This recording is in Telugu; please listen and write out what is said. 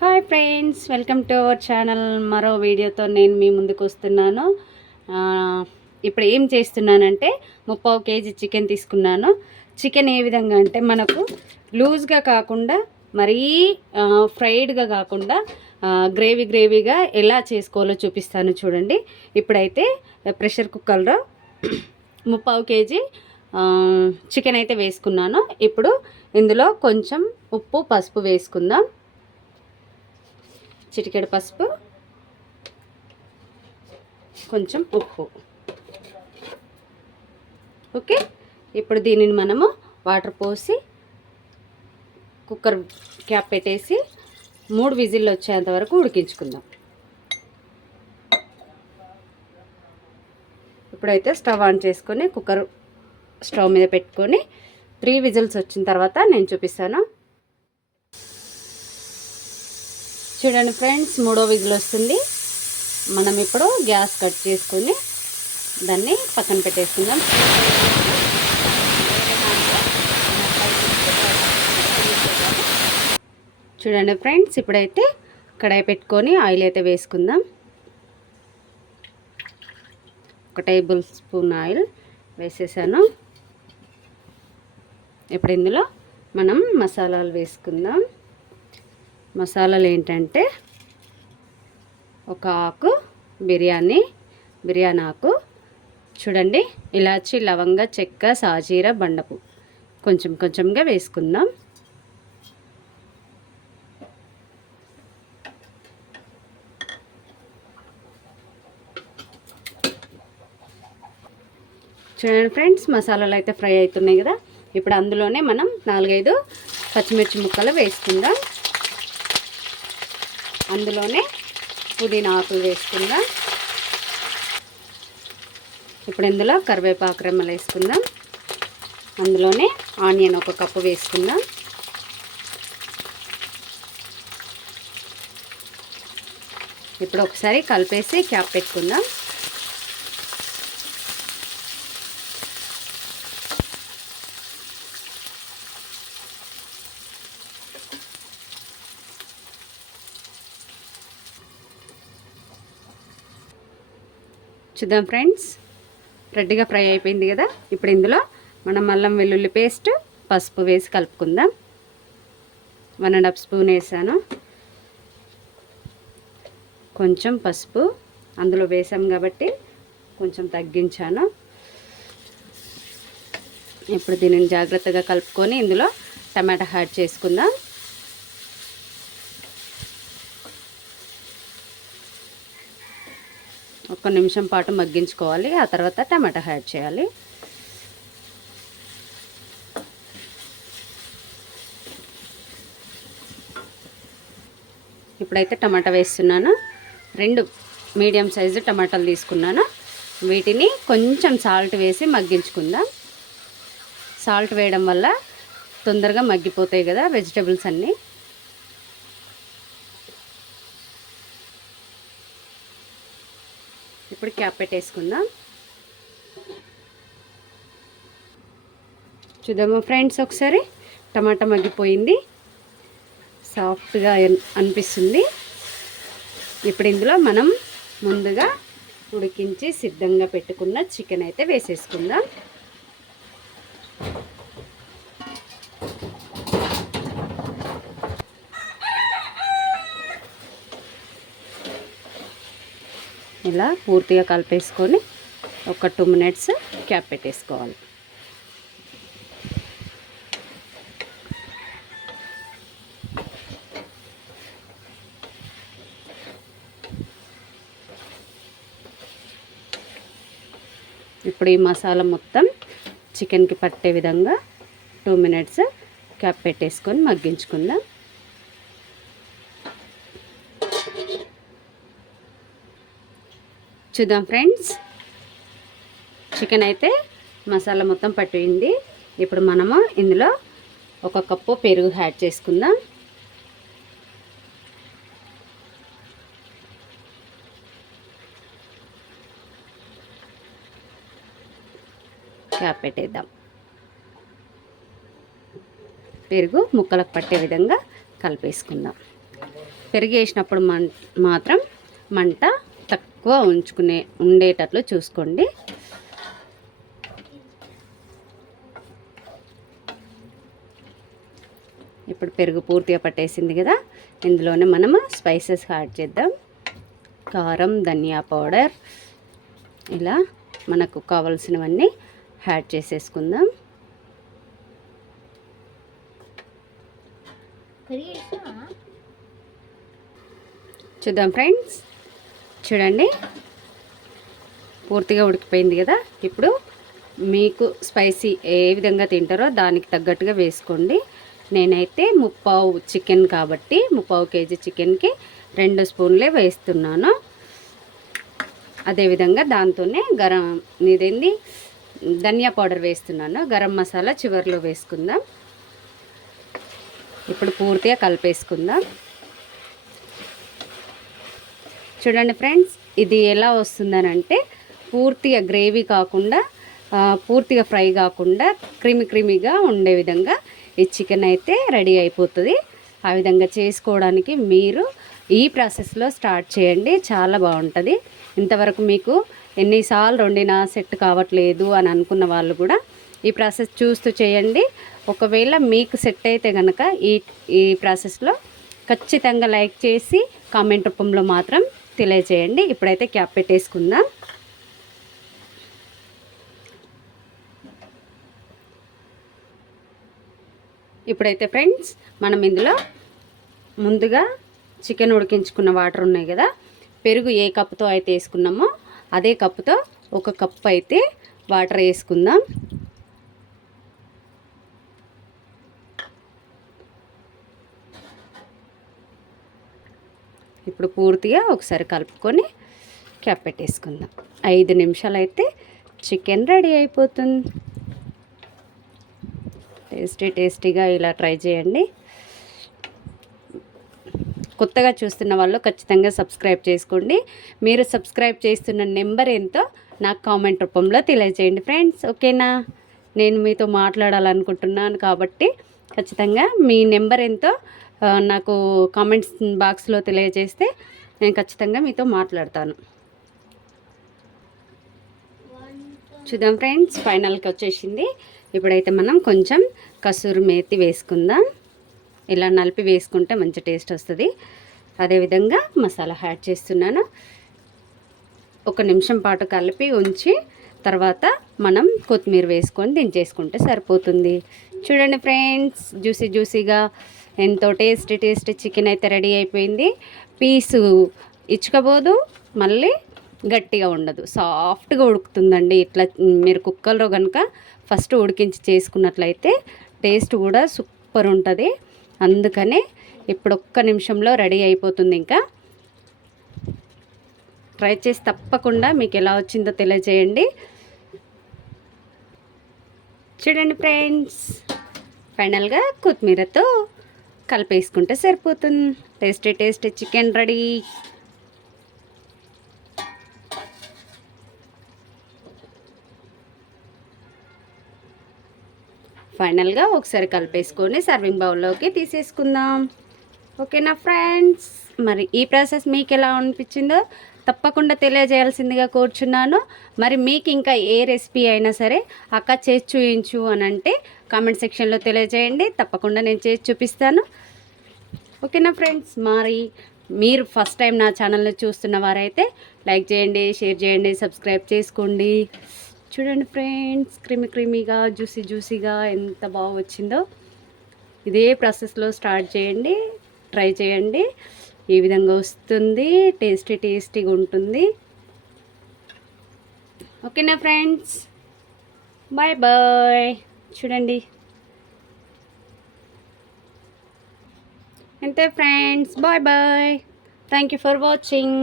Hi friends welcome to our channel. మరో వీడియోతో నేను మీ ముందుకు వస్తున్నాను. ఇప్పుడు ఏం చేస్తున్నానంటే ముప్పావు కేజీ చికెన్ తీసుకున్నాను. చికెన్ ఏ విధంగా అంటే మనకు లూజ్గా కాకుండా మరీ ఫ్రైడ్గా కాకుండా గ్రేవీ గ్రేవీగా ఎలా చేసుకోవాలో చూపిస్తాను చూడండి. ఇప్పుడైతే ప్రెషర్ కుక్కర్లో ముప్పావు కేజీ చికెన్ అయితే వేసుకున్నాను. ఇప్పుడు ఇందులో కొంచెం ఉప్పు పసుపు వేసుకుందాం. చిటికెడు పసుపు కొంచెం ఉప్పు. ఓకే? ఇప్పుడు దీనిని మనము వాటర్ పోసి కుక్కర్ క్యాప్ పెట్టేసి మూడు విజిల్లు వచ్చేంత వరకు ఉడికించుకుందాం. ఇప్పుడైతే స్టవ్ ఆన్ చేసుకొని కుక్కర్ స్టవ్ మీద పెట్టుకొని త్రీ విజిల్స్ వచ్చిన తర్వాత నేను చూపిస్తాను. చూడండి ఫ్రెండ్స్ మూడో విజిల్ వస్తుంది. మనం ఇప్పుడు గ్యాస్ కట్ చేసుకొని దాన్ని పక్కన పెట్టేసుకుందాం. చూడండి ఫ్రెండ్స్ ఇప్పుడైతే కడాయి పెట్టుకొని ఆయిల్ అయితే వేసుకుందాం. ఒక టేబుల్ స్పూన్ ఆయిల్ వేసేసాను. ఇప్పుడు ఇందులో మనం మసాలాలు వేసుకుందాం. మసాలాలు ఏంటంటే ఒక ఆకు బిర్యానీ బిర్యానీ ఆకు చూడండి ఇలాచి లవంగ చెక్క సాజీర బండపు. కొంచెం కొంచెంగా వేసుకుందాం. చూడండి ఫ్రెండ్స్ మసాలాలు అయితే ఫ్రై అవుతున్నాయి కదా. ఇప్పుడు అందులోనే మనం నాలుగైదు పచ్చిమిర్చి ముక్కలు వేసుకుందాం. అందులోనే పుదీనా ఆకులు వేసుకుందాం. ఇప్పుడు ఇందులో కరివేపాకు రెమ్మలు వేసుకుందాం. అందులోనే ఆనియన్ ఒక కప్పు వేసుకుందాం. ఇప్పుడు ఒకసారి కలిపేసి క్యాప్ పెట్టుకుందాం. చూద్దాం ఫ్రెండ్స్. రెడ్డిగా ఫ్రై అయిపోయింది కదా? ఇప్పుడు ఇందులో మనం అల్లం వెల్లుల్లి పేస్ట్ పసుపు వేసి కలుపుకుందాం. వన్ అండ్ హాఫ్ స్పూన్ వేసాను. కొంచెం పసుపు అందులో వేసాం కాబట్టి కొంచెం తగ్గించాను. ఇప్పుడు దీనిని జాగ్రత్తగా కలుపుకొని ఇందులో టమాటా యాడ్ చేసుకుందాం. ఒక నిమిషం పాటు మగ్గించుకోవాలి. ఆ తర్వాత టమాటా యాడ్ చేయాలి. ఇప్పుడైతే టమాటా వేస్తున్నాను. రెండు మీడియం సైజు టమాటాలు తీసుకున్నాను. వీటిని కొంచెం సాల్ట్ వేసి మగ్గించుకుందాం. సాల్ట్ వేయడం వల్ల తొందరగా మగ్గిపోతాయి కదా వెజిటబుల్స్ అన్నీ. ఇప్పుడు క్యాప్ పెట్టేసుకుందాం. చూద్దామా ఫ్రెండ్స్ ఒకసారి టమాటా మగ్గిపోయింది. సాఫ్ట్గా అనిపిస్తుంది. ఇప్పుడు ఇందులో మనం ముందుగా ఉడికించి సిద్ధంగా పెట్టుకున్న చికెన్ అయితే వేసేసుకుందాం. ఇలా పూర్తిగా కలిపేసుకొని ఒక టూ మినిట్స్ క్యాప్ పెట్టేసుకోవాలి. ఇప్పుడు ఈ మసాలా మొత్తం చికెన్కి పట్టే విధంగా టూ మినిట్స్ క్యాప్ పెట్టేసుకొని మగ్గించుకుందాం. చూద్దాం ఫ్రెండ్స్. చికెన్ అయితే మసాలా మొత్తం పట్టింది. ఇప్పుడు మనము ఇందులో ఒక కప్పు పెరుగు యాడ్ చేసుకుందాం. క్యాప్ పెట్టేద్దాం. పెరుగు ముక్కలకు పట్టే విధంగా కలిపేసుకుందాం. పెరుగు వేసినప్పుడు మం మాత్రం మంట తక్కువ ఉంచుకునే ఉండేటట్లు చూసుకోండి. ఇప్పుడు పెరుగు పూర్తిగా పట్టేసింది కదా ఇందులోనే మనము స్పైసెస్ యాడ్ చేద్దాం. కారం ధనియా పౌడర్ ఇలా మనకు కావాల్సినవన్నీ యాడ్ చేసేసుకుందాం. చూద్దాం ఫ్రెండ్స్. చూడండి. పూర్తిగా ఉడికిపోయింది కదా. ఇప్పుడు మీకు స్పైసీ ఏ విధంగా తింటారో దానికి తగ్గట్టుగా వేసుకోండి. నేనైతే ముప్పావు చికెన్ కాబట్టి ముప్పావు కేజీ చికెన్కి రెండు స్పూన్లే వేస్తున్నాను. అదేవిధంగా దాంతోనే గరం ఇదేంది? ధనియా పౌడర్ వేస్తున్నాను. గరం మసాలా చివరిలో వేసుకుందాం. ఇప్పుడు పూర్తిగా కలిపేసుకుందాం. చూడండి ఫ్రెండ్స్ ఇది ఎలా వస్తుందనంటే పూర్తిగా గ్రేవీ కాకుండా పూర్తిగా ఫ్రై కాకుండా క్రిమి క్రిమిగా ఉండే విధంగా ఈ చికెన్ అయితే రెడీ అయిపోతుంది. ఆ విధంగా చేసుకోవడానికి మీరు ఈ ప్రాసెస్లో స్టార్ట్ చేయండి చాలా బాగుంటుంది. ఇంతవరకు మీకు ఎన్నిసార్లు వండినా సెట్ కావట్లేదు అని అనుకున్న వాళ్ళు కూడా ఈ ప్రాసెస్ చూస్తూ చేయండి. ఒకవేళ మీకు సెట్ అయితే కనుక ఈ ఈ ప్రాసెస్లో ఖచ్చితంగా లైక్ చేసి కామెంట్ రూపంలో మాత్రం తెలియజేయండి. ఇప్పుడైతే క్యాప్ పెట్టేసుకుందాం. ఇప్పుడైతే ఫ్రెండ్స్ మనం ఇందులో ముందుగా చికెన్ ఉడికించుకున్న వాటర్ ఉన్నాయి కదా పెరుగు ఏ కప్పుతో అయితే వేసుకున్నామో అదే కప్పుతో ఒక కప్పు అయితే వాటర్ వేసుకుందాం. ఇప్పుడు పూర్తిగా ఒకసారి కలుపుకొని క్యాప్ పెట్టేసుకుందాం. ఐదు నిమిషాలు అయితే చికెన్ రెడీ అయిపోతుంది. టేస్టీ టేస్టీగా ఇలా ట్రై చేయండి. కొత్తగా చూస్తున్న వాళ్ళు ఖచ్చితంగా సబ్స్క్రైబ్ చేసుకోండి. మీరు సబ్స్క్రైబ్ చేస్తున్న నెంబర్ ఎంతో నాకు కామెంట్ రూపంలో తెలియజేయండి ఫ్రెండ్స్. ఓకేనా? నేను మీతో మాట్లాడాలనుకుంటున్నాను కాబట్టి ఖచ్చితంగా మీ నెంబర్ ఎంతో నాకు కామెంట్స్ బాక్స్లో తెలియజేస్తే నేను ఖచ్చితంగా మీతో మాట్లాడతాను. చూద్దాం ఫ్రెండ్స్ ఫైనల్కి వచ్చేసింది. ఇప్పుడైతే మనం కొంచెం కసూరు మేతి వేసుకుందాం. ఇలా నలిపి వేసుకుంటే మంచి టేస్ట్ వస్తుంది. అదేవిధంగా మసాలా యాడ్ చేస్తున్నాను. ఒక నిమిషం పాటు కలిపి ఉంచి తర్వాత మనం కొత్తిమీర వేసుకొని దించేసుకుంటే సరిపోతుంది. చూడండి ఫ్రెండ్స్ జ్యూసీ జ్యూసీగా ఎంతో టేస్టీ టేస్టీ చికెన్ అయితే రెడీ అయిపోయింది. పీసు ఇచ్చుకోబోదు మళ్ళీ గట్టిగా ఉండదు. సాఫ్ట్గా ఉడుకుతుందండి. ఇట్లా మీరు కుక్కర్లో కనుక ఫస్ట్ ఉడికించి చేసుకున్నట్లయితే టేస్ట్ కూడా సూపర్ ఉంటుంది. అందుకనే ఇప్పుడు ఒక్క నిమిషంలో రెడీ అయిపోతుంది ఇంకా. ట్రై చేసి తప్పకుండా మీకు ఎలా వచ్చిందో తెలియజేయండి. చూడండి ఫ్రెండ్స్ ఫైనల్గా కొత్తిమీరతో కలిపేసుకుంటే సరిపోతుంది. టేస్టీ టేస్ట్ చికెన్ రెడీ ఫైనల్గా ఒకసారి కలిపేసుకొని సర్వింగ్ బౌల్లోకి తీసేసుకుందాం. ఓకేనా ఫ్రెండ్స్ మరి ఈ ప్రాసెస్ మీకు ఎలా అనిపించిందో తప్పకుండా తెలియజేయాల్సిందిగా కోరుచున్నాను. మరి మీకు ఇంకా ఏ రెసిపీ అయినా సరే అక్క చేసి చూయించు అని అంటే కామెంట్ సెక్షన్లో తెలియజేయండి. తప్పకుండా నేను చేసి చూపిస్తాను. ఓకేనా ఫ్రెండ్స్? మరి మీరు ఫస్ట్ టైం నా ఛానల్ని చూస్తున్న వారైతే లైక్ చేయండి షేర్ చేయండి సబ్స్క్రైబ్ చేసుకోండి. చూడండి ఫ్రెండ్స్ క్రిమి క్రిమిగా జ్యూసీ జ్యూసీగా ఎంత బాగా వచ్చిందో. ఇదే ప్రాసెస్లో స్టార్ట్ చేయండి ట్రై చేయండి. ఈ విధంగా వస్తుంది టేస్టీ టేస్టీగా ఉంటుంది. ఓకేనా ఫ్రెండ్స్? Bye bye. చూడండి. అంతే friends bye bye thank you for watching